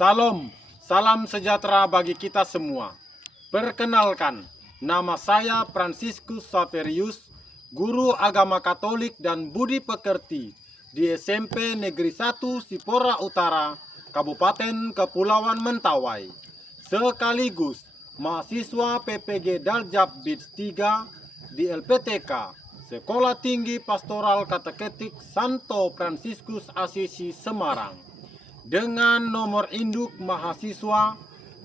Salam, salam sejahtera bagi kita semua. Perkenalkan, nama saya Fransiskus Saverius, guru agama Katolik dan budi pekerti di SMP Negeri 1 Sipora Utara, Kabupaten Kepulauan Mentawai. Sekaligus mahasiswa PPG Daljab BIDS 3 di LPTK, Sekolah Tinggi Pastoral Kateketik Santo Fransiskus Asisi Semarang. Dengan nomor induk mahasiswa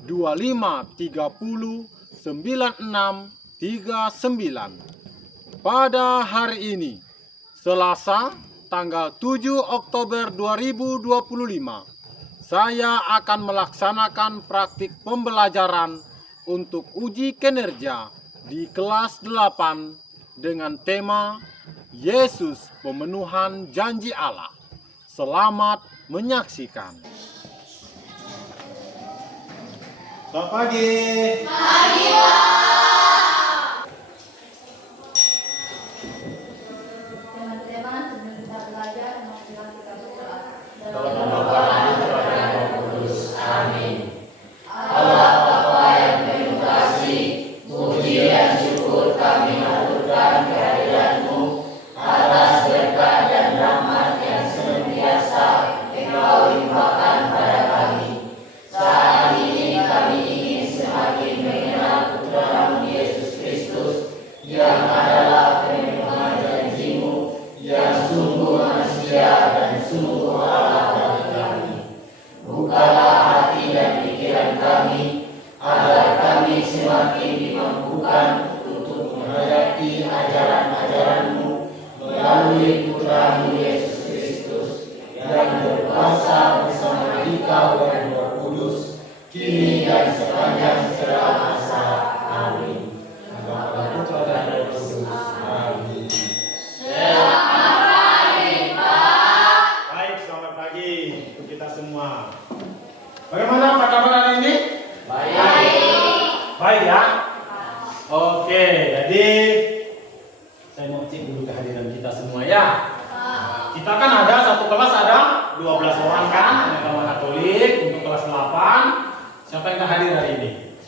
25309639. Pada hari ini, Selasa, tanggal 7 Oktober 2025, saya akan melaksanakan praktik pembelajaran untuk uji kinerja di kelas 8 dengan tema Yesus Pemenuhan Janji Allah. Selamat menyaksikan. Selamat pagi. Pagi, Pak. Teman-teman, sebelum kita belajar, marilah kita berdoa. Dalam nama Bapa dan Putra dan Roh Kudus. Amin. Allah Bapa yang penuh kasih, puji dan syukur kami haturkan kehadiran-Mu atas berkat dan rahmat yang senantiasa Engkau limpahkan pada kami. Saat ini kami ingin semakin mengenal Putra-Mu Yesus Kristus yang adalah pemenuhan janji-Mu, yang sungguh manusia dan sungguh Allah bagi kami. Bukalah hati dan pikiran kami, agar kami semakin dimampukan untuk menghayati ajaran-ajaran-Mu melalui Putra-Mu Yesus Kristus yang berkuasa bersama Dikau dan Roh Kudus, kini dan sepanjang segala masa. Amin. Bapa, Putra dan Roh Kudus. Amin. Selamat pagi, Pak. Baik, selamat pagi untuk kita semua. Bagaimana apa kabar hari ini? Baik. Baik ya? Oke, jadi saya mau cek dulu kehadiran kita semua ya. Kita kan ada satu kelas, ada 12 orang kan, agama Katolik untuk kelas 8. Siapa yang hadir hari ini?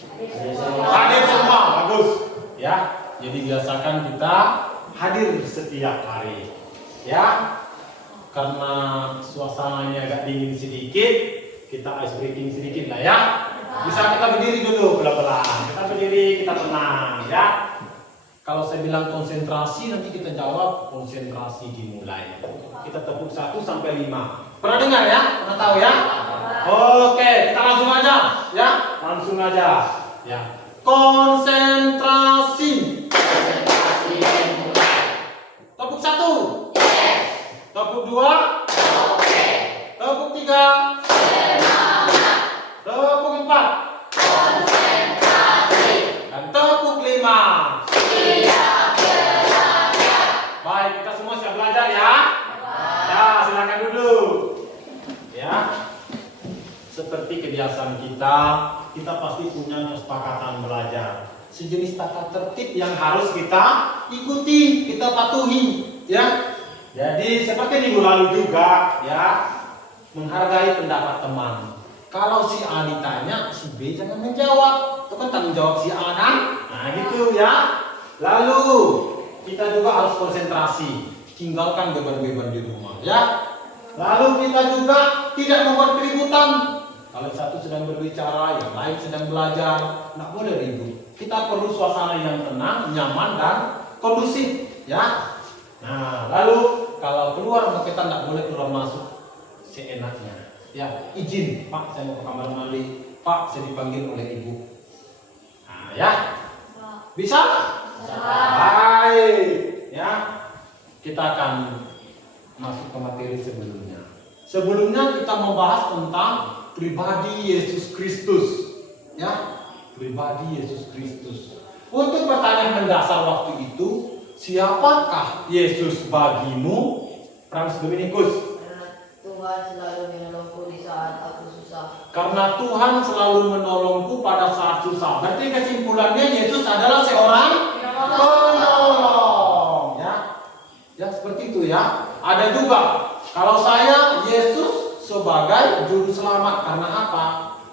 Hadir semua, bagus. Ya, jadi biasakan kita hadir setiap hari. Ya, karena suasananya agak dingin sedikit, kita ice breaking sedikit lah ya. Bisa kita berdiri dulu pelan-pelan. Kita berdiri, kita tenang ya. Kalau saya bilang konsentrasi, nanti kita jawab konsentrasi dimulai. Kita tepuk 1 sampai 5. Pernah dengar ya? Pernah tahu ya? Oke, kita langsung aja ya. Langsung aja ya. Konsentrasi. Tepuk 1. Tepuk 2. Tepuk 3. Tepuk 4. Dan tepuk 5. Baik, kita semua siap belajar ya? Ya, silakan duduk. Ya. Seperti kebiasaan kita pasti punya kesepakatan belajar. Sejenis tata tertib yang harus kita ikuti, kita patuhi, ya. Jadi seperti minggu lalu juga, ya, menghargai pendapat teman. Kalau si A ditanya, si B jangan menjawab. Itu kan tanggung jawab si A kan? Nah, gitu ya. Lalu kita juga harus konsentrasi, tinggalkan beban-beban di rumah, ya. Lalu kita juga tidak membuat keributan. Kalau satu sedang berbicara, yang lain sedang belajar, nggak boleh ribut. Kita perlu suasana yang tenang, nyaman dan kondusif, ya. Nah, lalu kalau keluar kita nggak boleh keluar masuk seenaknya, ya. Izin, Pak, saya mau ke kamar mandi. Pak, saya dipanggil oleh Ibu. Nah, ya. Bisa? Baik, ya. Kita akan masuk ke materi sebelumnya. Sebelumnya kita membahas tentang pribadi Yesus Kristus, ya. Pribadi Yesus Kristus. Untuk pertanyaan mendasar waktu itu, siapakah Yesus bagimu? Frans Dominikus. Tuhan selalu menolongku di saat aku susah. Karena Tuhan selalu menolongku pada saat susah. Berarti kesimpulannya Yesus adalah seorang penolong, ya. Ya seperti itu ya. Ada juga kalau saya Yesus sebagai juru selamat. Karena apa?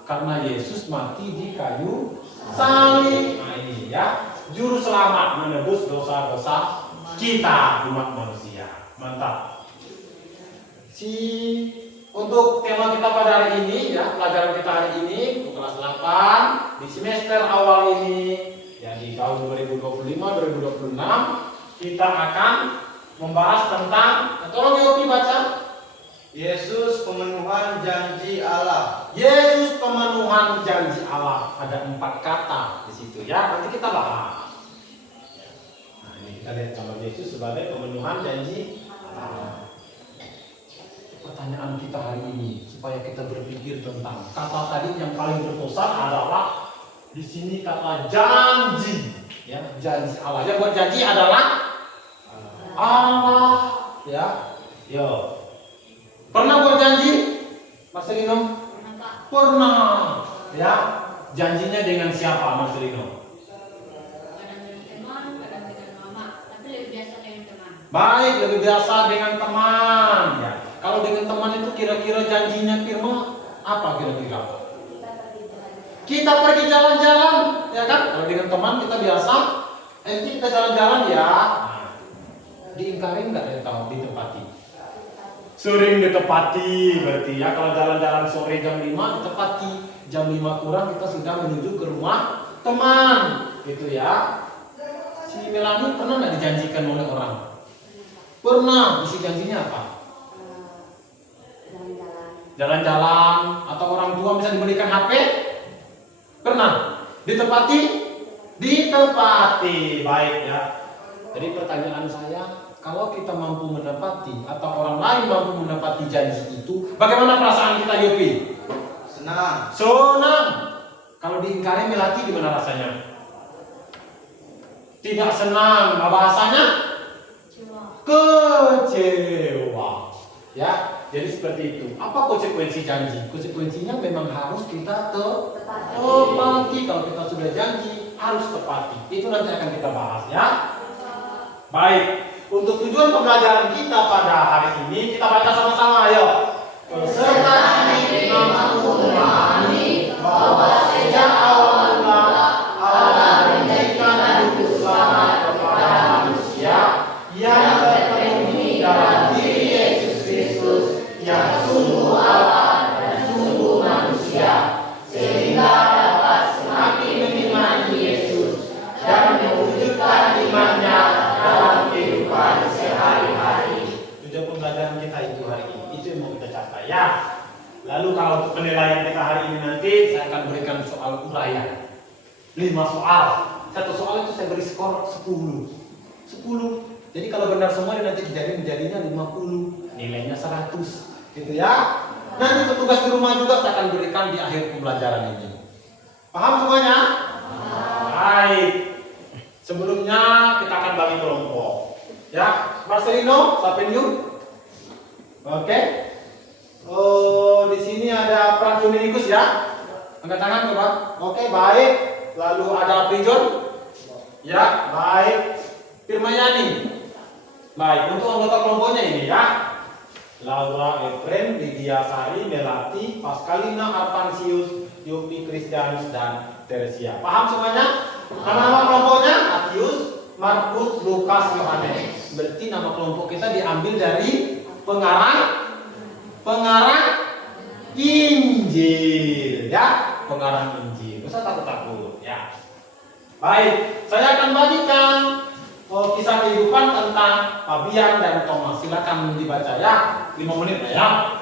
Karena Yesus mati di kayu salib. Nah ini ya, juru selamat menebus dosa-dosa kita umat manusia. Mantap. Untuk tema kita pada hari ini ya, pelajaran kita hari ini kelas 8 di semester awal ini ya, di tahun 2025-2026 kita akan membahas tentang, tolong Yopi baca. Yesus pemenuhan janji Allah. Yesus pemenuhan janji Allah. Ada 4 kata di situ ya, nanti kita bahas. Nah ini kita lihat kalau Yesus sebagai pemenuhan janji Allah. Pertanyaan kita hari ini supaya kita berpikir tentang kata tadi yang paling berpesan adalah di sini kata janji, ya janji Allah. Yang buat janji adalah Allah, ya. Yo, pernah buat janji, Marcelino? Pernah, ya. Janjinya dengan siapa, Marcelino? Kadang dengan teman, kadang dengan mama, tapi lebih biasa dengan teman. Baik, lebih biasa dengan teman. Ya. Kalau dengan teman itu kira-kira janjinya Firman apa kira-kira? Kita pergi jalan-jalan, ya kan? Kalau dengan teman kita biasa, kita jalan-jalan ya. Nah, diingkarin nggak ya tahu ditepati? Sering ditepati berarti ya. Kalau jalan-jalan sore jam 5 ditepati, jam 5 kurang kita sudah menuju ke rumah teman, gitu ya. Si Melani pernah nggak dijanjikan oleh orang? Pernah. Isi janjinya apa? Jalan-jalan, atau orang tua bisa diberikan HP? Pernah? Ditepati? Ditepati, baik ya. Jadi pertanyaan saya, kalau kita mampu menepati atau orang lain mampu menepati janji itu, bagaimana perasaan kita, Yopi? Senang. Senang. Kalau diingkari Melati gimana rasanya? Tidak senang, bahasanya? Kecewa. Ya, jadi seperti itu. Apa konsekuensi janji? Konsekuensinya memang harus kita tepati. Kalau kita sudah janji, harus tepati. Itu nanti akan kita bahas ya. Baik, untuk tujuan pembelajaran kita pada hari ini, kita baca sama-sama, ayo. Serta mampu memahami bahwa sejak awal mula Allah menjadikan hidup selamat kepada manusia yang terpenuhi dalam diri Yesus Kristus yang sungguh Allah dan sungguh manusia, sehingga dapat semakin mengimani Yesus dan mewujudkan imannya dalam kehidupan sehari-hari. Tujuan pembelajaran kita itu hari ini, itu yang mau kita capai ya. Lalu kalau penilaian kita hari ini nanti saya akan berikan soal uraian 5 soal. Satu soal itu saya beri skor 10. Jadi kalau benar semua nanti jadinya 50, nilainya 100, gitu ya. Nanti petugas di rumah juga saya akan berikan di akhir pembelajaran ini. Paham semuanya? Baik. Sebelumnya kita akan bagi kelompok. Ya, Marcelino, Sapeniu. Oke. Oh, di sini ada Pradjunikus ya. Angkat tangan coba. Oke, baik. Lalu ada Prijon. Ya, baik. Firmayani. Baik, untuk anggota kelompoknya ini ya. Laura Efren, Lydia Sari, Melati, Pascalina Arpansius, Yopi Kristianus, dan Teresia. Paham semuanya? Nama-nama kelompoknya Matius, Markus, Lukas, Yohanes. Berarti nama kelompok kita diambil dari pengarang Injil ya. Pengarang Injil. Gak usah takut-takut ya. Baik, saya akan bagikan kisah kehidupan tentang Fabian dan Thomas. Silakan dibaca ya, 5 menit ya.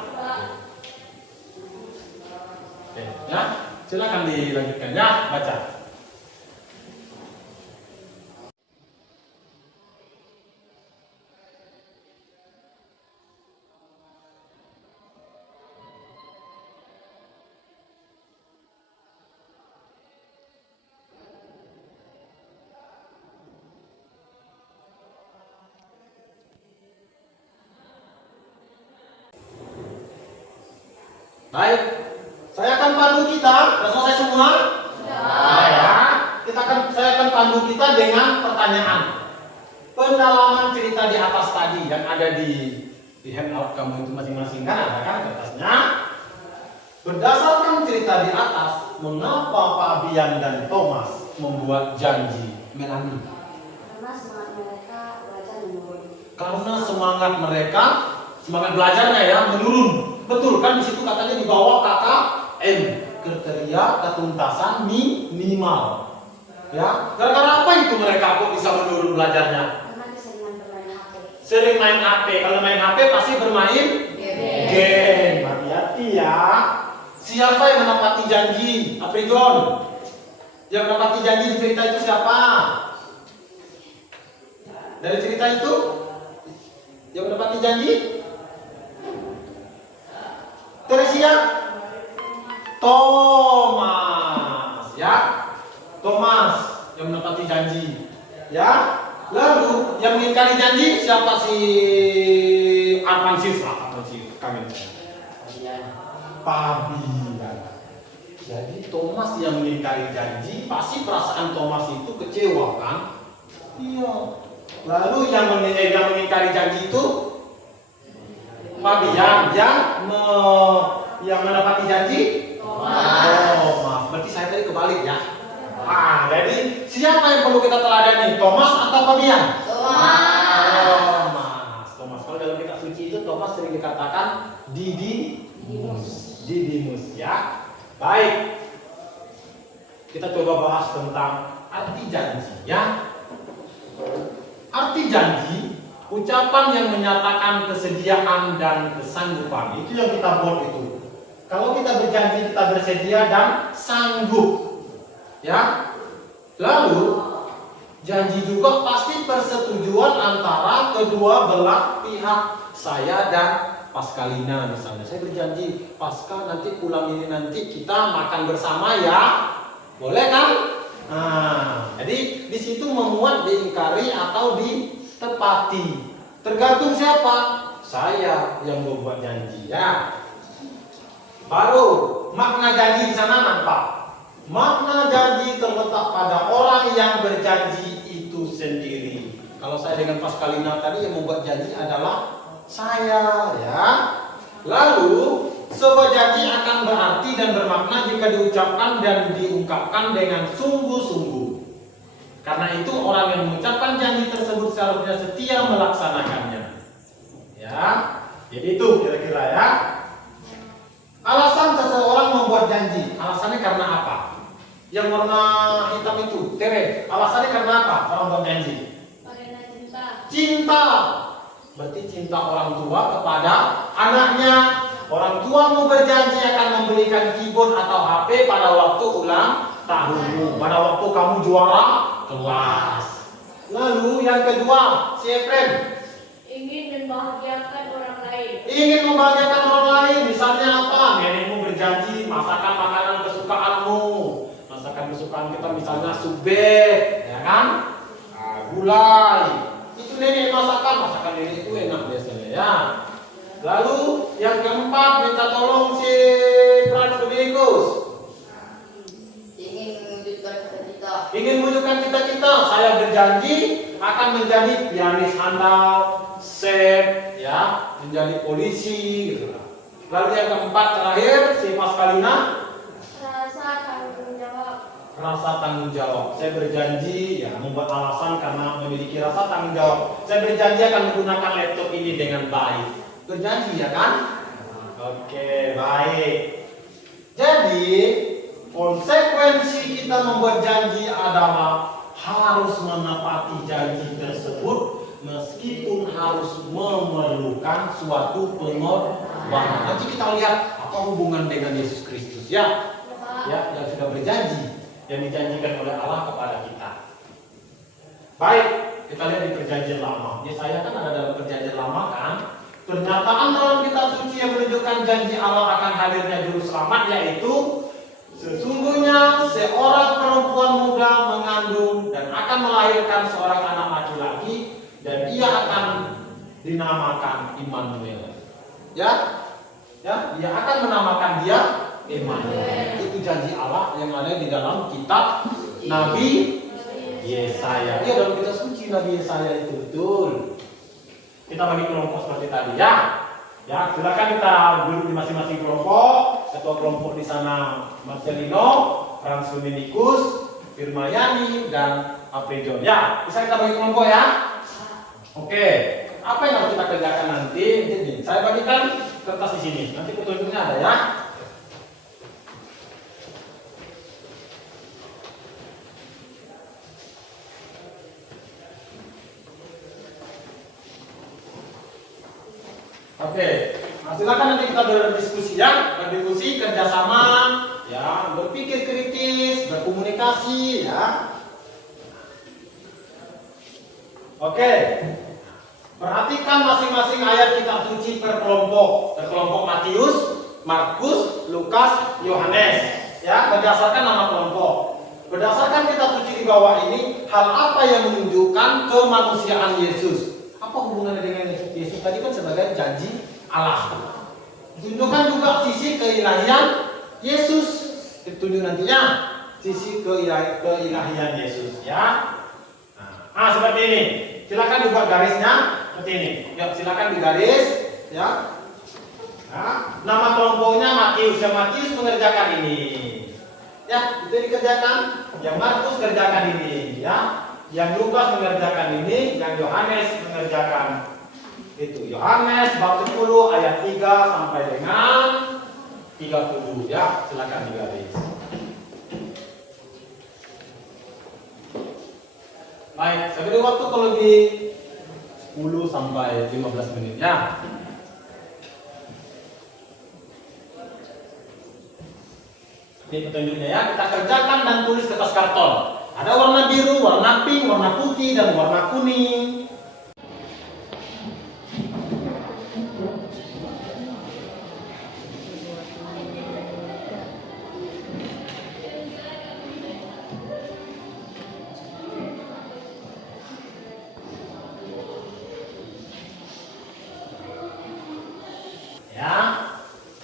Oke, ya, silakan dilanjutkan ya, baca. Baik, saya akan pandu kita. Sudah selesai semua? Sudah. Ya, saya akan pandu kita dengan pertanyaan. Pendalaman cerita di atas tadi yang ada di Di handout kamu itu masing-masing kan ada kan kertasnya. Berdasarkan cerita di atas, mengapa Pak Bian dan Thomas membuat janji? Melani. Karena semangat mereka belajar menurun. Karena semangat mereka, semangat belajarnya ya menurun. Betul kan di situ katanya di bawah KKM, kriteria ketuntasan minimal. Ya, gara-gara apa itu mereka kok bisa menurun belajarnya? Karena keseringan bermain HP. Sering main HP. Kalau main HP pasti bermain game. Hati-hati ya. Siapa yang menepati janji? April John. Yang menepati janji di cerita itu siapa? Dari cerita itu yang menepati janji? Teresia? Thomas, ya. Thomas yang menepati janji. Ya. Lalu yang mengingkari janji siapa si Armansis lah, Armansis kami. Pabian. Jadi Thomas yang mengingkari janji, pasti perasaan Thomas itu kecewa kan? Iya. Lalu yang mengingkari janji itu Pabian yang menepati janji Thomas. Berarti saya tadi kebalik ya. Jadi siapa yang perlu kita teladani? Thomas atau Pabian? Thomas. Kalau dalam kitab suci itu Thomas sering dikatakan Didimus ya. Baik. Kita coba bahas tentang arti janji ya. Arti janji, ucapan yang menyatakan kesediaan dan kesanggupan. Itu yang kita buat itu. Kalau kita berjanji kita bersedia dan sanggup. Ya. Lalu janji juga pasti persetujuan antara kedua belah pihak. Saya dan Paskalina misalnya, saya berjanji Pascal nanti pulang ini nanti kita makan bersama ya, boleh kan? Jadi di situ memuat diingkari atau ditepati, tergantung siapa. Saya yang membuat janji ya. Baru makna janji di sana nampak. Makna janji terletak pada orang yang berjanji itu sendiri. Kalau saya dengan Paskalina tadi yang membuat janji adalah saya ya. Lalu sebuah janji akan berarti dan bermakna jika diucapkan dan diungkapkan dengan sungguh-sungguh. Karena itu orang yang mengucapkan janji tersebut seharusnya setia melaksanakannya. Ya. Jadi itu kira-kira ya. Alasan seseorang membuat janji, alasannya karena apa? Yang warna hitam itu, Tere, alasannya karena apa orang buat janji? Karena cinta. Cinta. Berarti cinta orang tua kepada anaknya. Orang tua mau berjanji akan membelikan keyboard atau HP pada waktu ulang tahunmu, pada waktu kamu juara kelas. Lalu yang kedua, si Efren Ingin membahagiakan orang lain. ingin membahagiakan orang lain. Misalnya apa? Nenekmu berjanji masakan makanan kesukaanmu. Masakan kesukaan kita misalnya subek, ya kan? Gulai. Itu nenek masakan nenek itu enak biasanya ya. Lalu yang keempat minta tolong si Franciscus. Ingin mewujudkan cita-cita. Ingin mewujudkan cita-cita. Saya berjanji akan menjadi pianis handal, chef, ya, menjadi polisi. Gitu. Lalu yang keempat terakhir si Paskalina. Rasa tanggung jawab. Rasa tanggung jawab. Saya berjanji ya membuat alasan karena memiliki rasa tanggung jawab. Saya berjanji akan menggunakan laptop ini dengan baik. Berjanji ya kan? Oke, baik. Jadi konsekuensi kita membuat janji adalah harus menepati janji tersebut meskipun harus memerlukan suatu pengorbanan. Nanti kita lihat apa hubungan dengan Yesus Kristus ya. Ya, yang sudah berjanji, yang dijanjikan oleh Allah kepada kita. Baik, kita lihat di perjanjian lama. Yesaya kan ada dalam perjanjian lama kan. Pernyataan dalam kitab suci yang menunjukkan janji Allah akan hadirnya juru selamat yaitu sesungguhnya seorang perempuan muda mengandung dan akan melahirkan seorang anak laki-laki dan dia akan dinamakan Immanuel. Ya, dia akan menamakan dia Immanuel. Itu janji Allah yang ada di dalam kitab Nabi Yesaya. Dia dalam kitab suci Nabi Yesaya itu betul. kita bagi kelompok seperti tadi ya. Ya, silakan kita duduk di masing-masing kelompok. Ketua kelompok di sana Marcelino, Frans Dominikus, Firmayani, dan Aprejon. Ya, bisa kita bagi kelompok ya. Oke, apa yang harus kita kerjakan nanti? Ini, saya bagikan kertas di sini. Nanti petunjuknya ada ya. Oke, nah, silakan nanti kita berdiskusi ya, berdiskusi kerjasama, ya, berpikir kritis, berkomunikasi, ya. Oke, perhatikan masing-masing ayat kitab suci per kelompok Matius, Markus, Lukas, Yohanes, ya, berdasarkan nama kelompok. Berdasarkan kitab suci di bawah ini, hal apa yang menunjukkan kemanusiaan Yesus? Apa hubungannya dengan Yesus? Yesus tadi kan sebagai janji Allah. Tunjukkan juga sisi keilahian Yesus. Ditunjuk nantinya sisi keilahian Yesus ya. Nah, seperti ini. Silakan dibuat garisnya seperti ini. Ya, silakan digaris ya. Nah, nama kelompoknya Matius. Yang Matius mengerjakan ini. Ya, itu dikerjakan. Yang Markus kerjakan ini ya. Yang Lukas mengerjakan ini, yang Yohanes mengerjakan itu. Yohanes bab 10 ayat 3 sampai dengan 30 ya, silakan digaris. Baik, saya beri waktu kalau lebih 10 sampai 15 menit ya. Ini petunjuknya ya, kita kerjakan dan tulis ke kertas karton. Ada warna biru, warna pink, warna putih, dan warna kuning. Ya,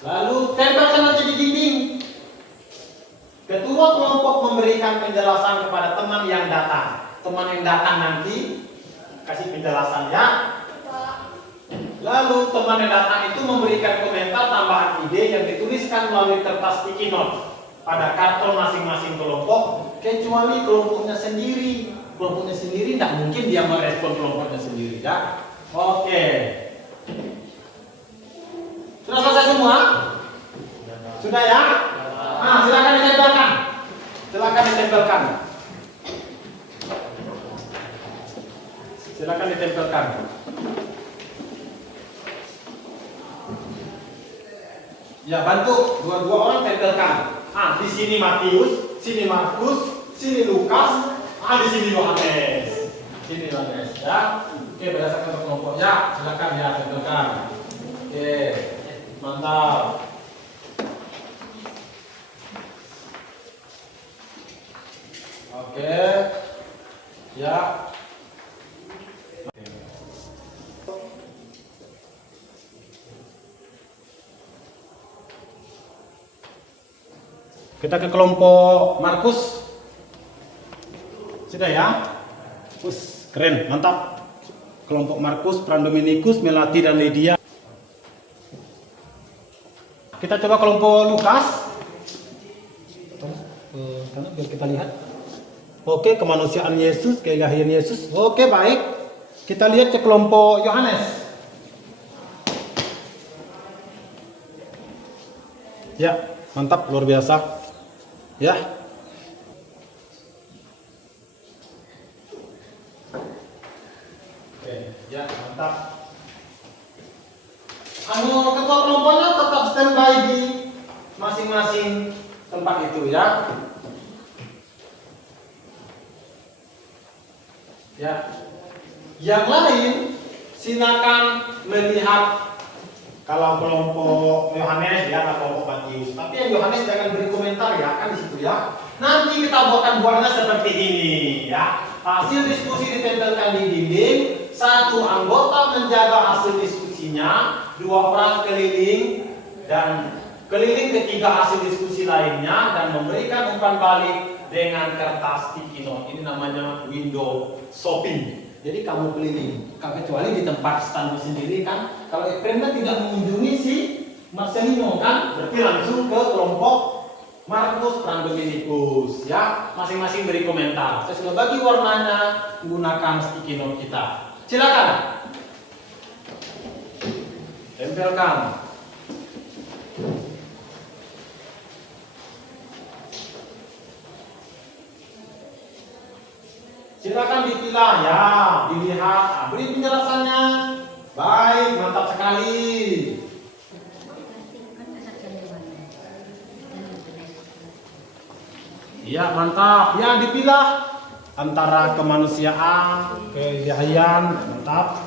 lalu tempelkan aja di dinding. Ketua kelompok memberikan penjelasan kepada teman yang datang. Teman yang datang nanti kasih penjelasan ya. Lalu teman yang datang itu memberikan komentar tambahan ide yang dituliskan melalui kertas sticky note pada karton masing-masing kelompok, kecuali kelompoknya sendiri. Kelompoknya sendiri tidak mungkin dia merespon kelompoknya sendiri ya. Oke. Sudah selesai semua? Sudah ya? Nah, silakan ditempelkan. Silakan ditempelkan. Silakan ditempelkan. Ya, bantu dua-dua orang tempelkan. Ah, di sini Matius, sini Markus, sini Lukas, di sini Yohanes. Sini Yohanes ya. Oke, berdasarkan kelompoknya, silakan ya tempelkan. Oke, mantap. Oke, ya. Kita ke kelompok Markus. Sudah ya? Keren, mantap. Kelompok Markus, Fran Dominikus, Melati dan Lydia. Kita coba kelompok Lukas. Biar kita lihat. Oke, kemanusiaan Yesus, keilahian Yesus. Oke, baik. Kita lihat ke kelompok Yohanes. Ya, mantap, luar biasa. Ya. Oke, ya, mantap. Ketua kelompoknya tetap standby di masing-masing tempat itu ya. Ya. Yang lain silakan melihat kalau kelompok Yohanes ya, kelompok Matius. Tapi yang Yohanes jangan beri komentar ya, kan di situ ya. Nanti kita buatnya seperti ini ya. Hasil diskusi ditempelkan di dinding. Satu anggota menjaga hasil diskusinya, 2 orang keliling dan keliling ketiga hasil diskusi lainnya dan memberikan umpan balik dengan kertas sticky note. Ini namanya window shopping. Jadi kamu keliling, kecuali di tempat standmu sendiri kan. Kalau Efrem kan tidak mengunjungi si Marcelino kan, berarti langsung ke kelompok Markus dan Dominikus ya. Masing-masing beri komentar. Saya sudah bagi warnanya menggunakan sticky note kita. Silakan. Tempelkan. Silakan dipilah ya, dilihat. Nah, beri penjelasannya. Baik, mantap sekali. Iya, mantap. Ya, dipilah antara kemanusiaan, keilahian, mantap.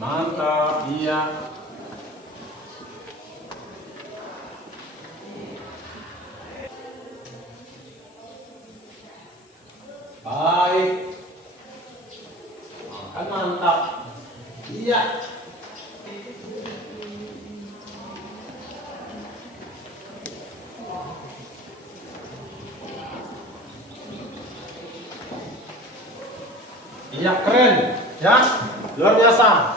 Mantap, iya. Baik. Kan mantap. Iya. Iya, keren. Ya, luar biasa.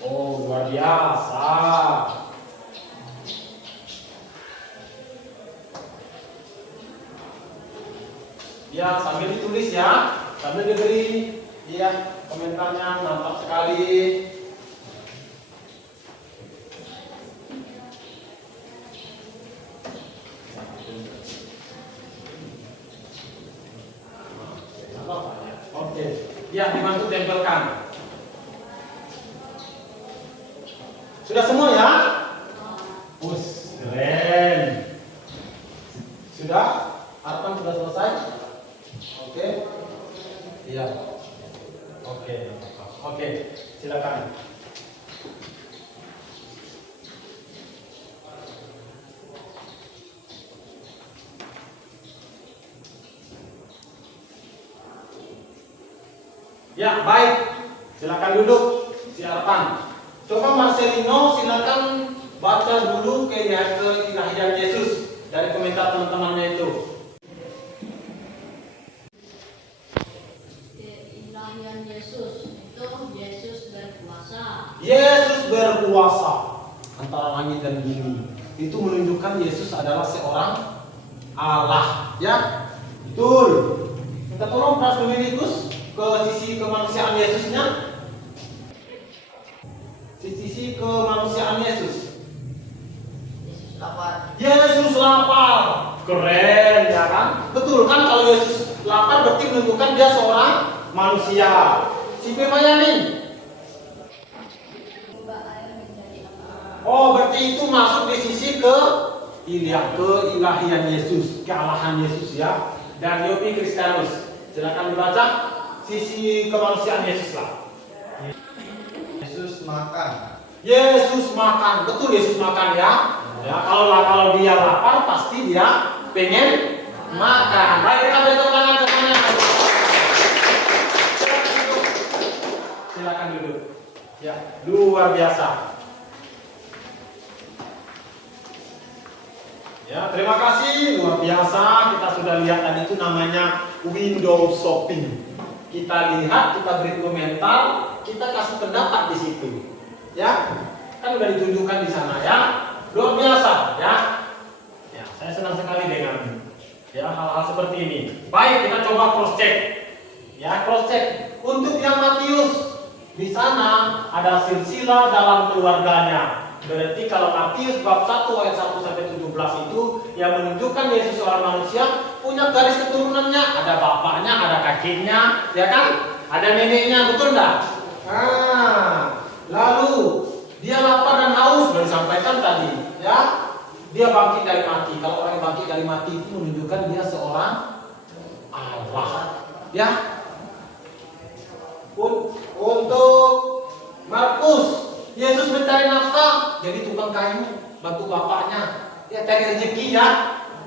Oh, luar biasa. Ya, sambil ditulis ya, sambil diberi ya komentarnya, mantap sekali. Oke, ya dibantu tempelkan. Sudah semua ya? Us, keren. Sudah? Harapan sudah selesai? Oke. Iya. Oke. Oke, silakan. Ya, baik. Silakan duduk. Si Harapan. Coba Marcelino silakan baca dulu keilahian Yesus dari komentar teman-temannya itu. Keilahian Yesus itu Yesus berkuasa. Yesus berkuasa antara langit dan bumi. Itu menunjukkan Yesus adalah seorang Allah, ya? Betul. Minta tolong Pras Dominikus ke sisi kemanusiaan Yesusnya. Sisi kemanusiaan Yesus. Yesus lapar. Yesus lapar. Keren ya kan? Betul kan, kalau Yesus lapar berarti menunjukkan dia seorang manusia. Si Mayani. Ubah air menjadi apa? Oh, berarti itu masuk di sisi keilahian Yesus, kealahan Yesus ya. Dan Yopi Kristalus. Silakan dibaca sisi kemanusiaan Yesus lah. Yesus makan. Yesus makan, betul Yesus makan ya. Ya, kalau dia lapar pasti dia pengen makan. Baik, kita beri tepuk tangan semuanya. Silakan duduk. Ya, luar biasa. Ya, terima kasih, luar biasa. Kita sudah lihat tadi itu namanya window shopping. Kita lihat, kita beri komentar, kita kasih pendapat di situ. Ya, kan udah ditunjukkan di sana ya. Luar biasa ya. Ya, saya senang sekali dengan ya hal-hal seperti ini. Baik, kita coba cross check. Ya, cross check. Untuk yang Matius, di sana ada silsilah dalam keluarganya. Berarti kalau Matius bab 1 ayat 1 sampai 17 itu yang menunjukkan Yesus seorang manusia punya garis keturunannya, ada bapaknya, ada kakeknya, ya kan? Ada neneknya, betul enggak? Nah, lalu dia lapar dan haus, sudah disampaikan tadi, ya. Dia bangkit dari mati. Kalau orang yang bangkit dari mati itu menunjukkan dia seorang Allah, ya. Untuk Markus, Yesus mencari nafkah, jadi tukang kayu, bantu bapaknya, ya cari rezeki ya.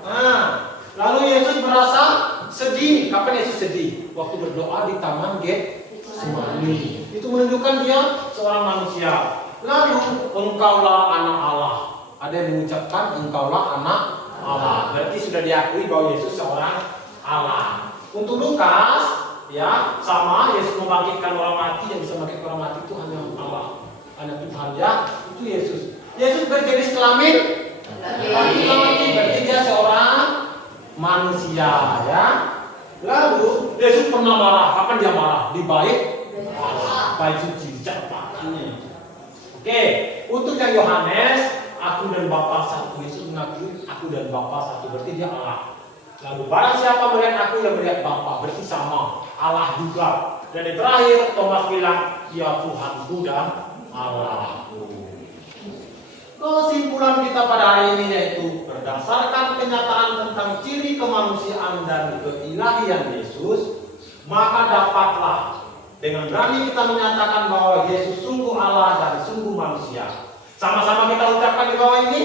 Nah, Lalu Yesus merasa sedih. Kapan Yesus sedih? Waktu berdoa di Taman Getsemani. Itu menunjukkan dia seorang manusia. Lalu engkaulah anak Allah. Ada yang mengucapkan engkaulah anak Allah. Berarti sudah diakui bahwa Yesus seorang Allah. Untuk Lukas, ya sama, Yesus membangkitkan orang mati. Yang bisa membangkitkan orang mati itu hanya Allah, hanya Tuhan, ya. Itu Yesus. Yesus berjenis kelamin laki-laki, berarti dia seorang manusia, ya. Lalu Yesus pernah marah. Kapan dia marah? Di bait Allah, bait suci, catatannya. Oke, untuk yang Yohanes, aku dan Bapa satu. Yesus mengakui aku dan Bapa satu, berarti dia Allah. Lalu barang siapa melihat aku yang melihat Bapa, berarti sama, Allah juga. Dan yang terakhir Thomas bilang, ya Tuhanku dan Allahku. Kesimpulan kita pada hari ini yaitu berdasarkan kenyataan tentang ciri kemanusiaan dan keilahian Yesus, maka dapatlah dengan berani kita menyatakan bahwa Yesus sungguh Allah dan sungguh manusia. Sama-sama kita ucapkan di bawah ini,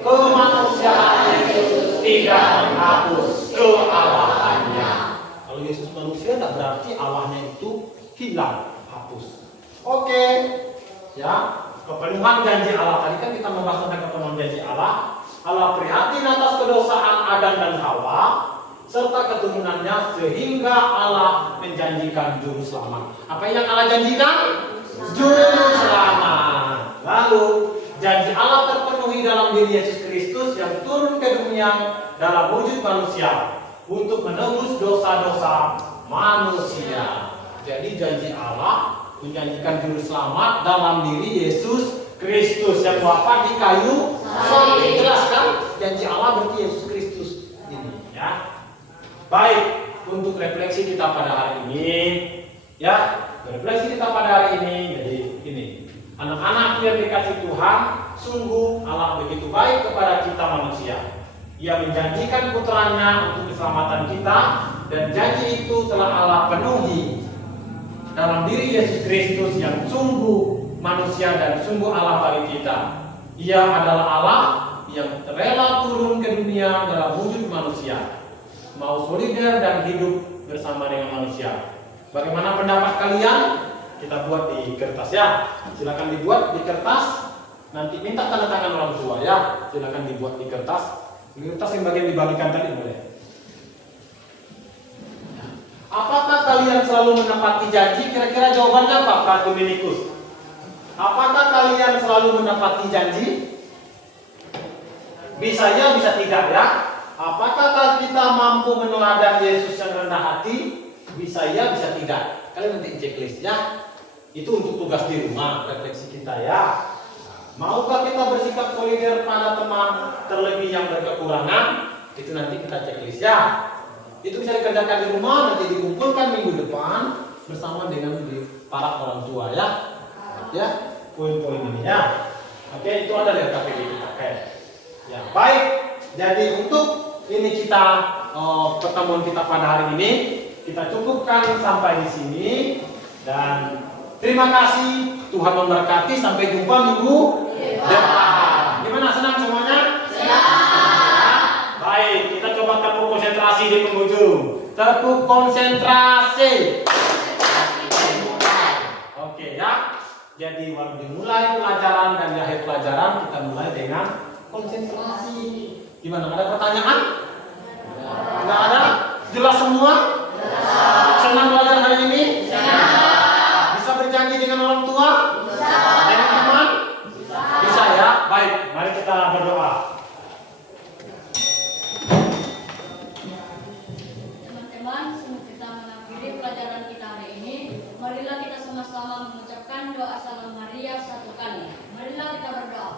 kemanusiaan Yesus tidak menghapus kealahannya. Kalau Yesus manusia, tidak berarti Allahnya itu hilang, hapus. Oke, ya. Kepenuhan janji Allah. Tadi kan kita membahas tentang kepenuhan janji Allah. Allah prihatin atas kedosaan Adam dan Hawa serta keturunannya sehingga Allah menjanjikan juru selamat. Apa yang Allah janjikan? Juru selamat. Lalu janji Allah terpenuhi dalam diri Yesus Kristus yang turun ke dunia dalam wujud manusia untuk menebus dosa-dosa manusia. Jadi janji Allah menjanjikan juru selamat dalam diri Yesus Kristus yang wafat di kayu salib. Jelas kan? Janji Allah berarti Yesus Kristus ini, ya. Baik, untuk refleksi kita pada hari ini, ya, refleksi kita pada hari ini. Jadi ini, anak-anak yang dikasih Tuhan, sungguh Allah begitu baik kepada kita manusia. Ia menjanjikan putranya untuk keselamatan kita, dan janji itu telah Allah penuhi dalam diri Yesus Kristus yang sungguh manusia dan sungguh Allah bagi kita. Ia adalah Allah yang rela turun ke dunia dalam wujud manusia, mau solider dan hidup bersama dengan manusia. Bagaimana pendapat kalian? Kita buat di kertas, ya. Silakan dibuat di kertas. Nanti minta tanda tangan orang tua, ya. Silakan dibuat di kertas. Di kertas yang bagian dibagikan tadi boleh. Apakah kalian selalu menepati janji? Kira-kira jawabannya apa, Pak Dominikus? Apakah kalian selalu menepati janji? Bisa ya, bisa tidak, ya. Apakah kita mampu meneladan Yesus yang rendah hati? Bisa ya, bisa tidak. Kalian nanti checklist, ya. Itu untuk tugas di rumah, refleksi kita, ya. Maukah kita bersikap solider pada teman terlebih yang berkekurangan? Itu nanti kita checklist, ya. Itu bisa dikerjakan di rumah, nanti dikumpulkan minggu depan bersama dengan para orang tua, ya. Ya, poin-poin ini, ya. Oke, itu ada di KPD kita. Oke. Ya, baik. Jadi untuk ini kita pertemuan kita pada hari ini kita cukupkan sampai di sini, dan terima kasih. Tuhan memberkati. Sampai jumpa minggu depan. Gimana, senang semuanya? Baik, kita coba tepuk konsentrasi di penghujung. Tepuk konsentrasi. Oke, ya. Jadi dimulai pelajaran dan di akhir pelajaran kita mulai dengan konsentrasi. Gimana? Ada pertanyaan? Enggak ada? Jelas semua? Senang belajar hari ini? Bisa berjanji dengan orang tua? Dengan teman? Bisa, ya. Baik, mari kita berdoa. Pelajaran kita hari ini, marilah kita sama-sama mengucapkan doa Salam Maria satu kali. Marilah kita berdoa.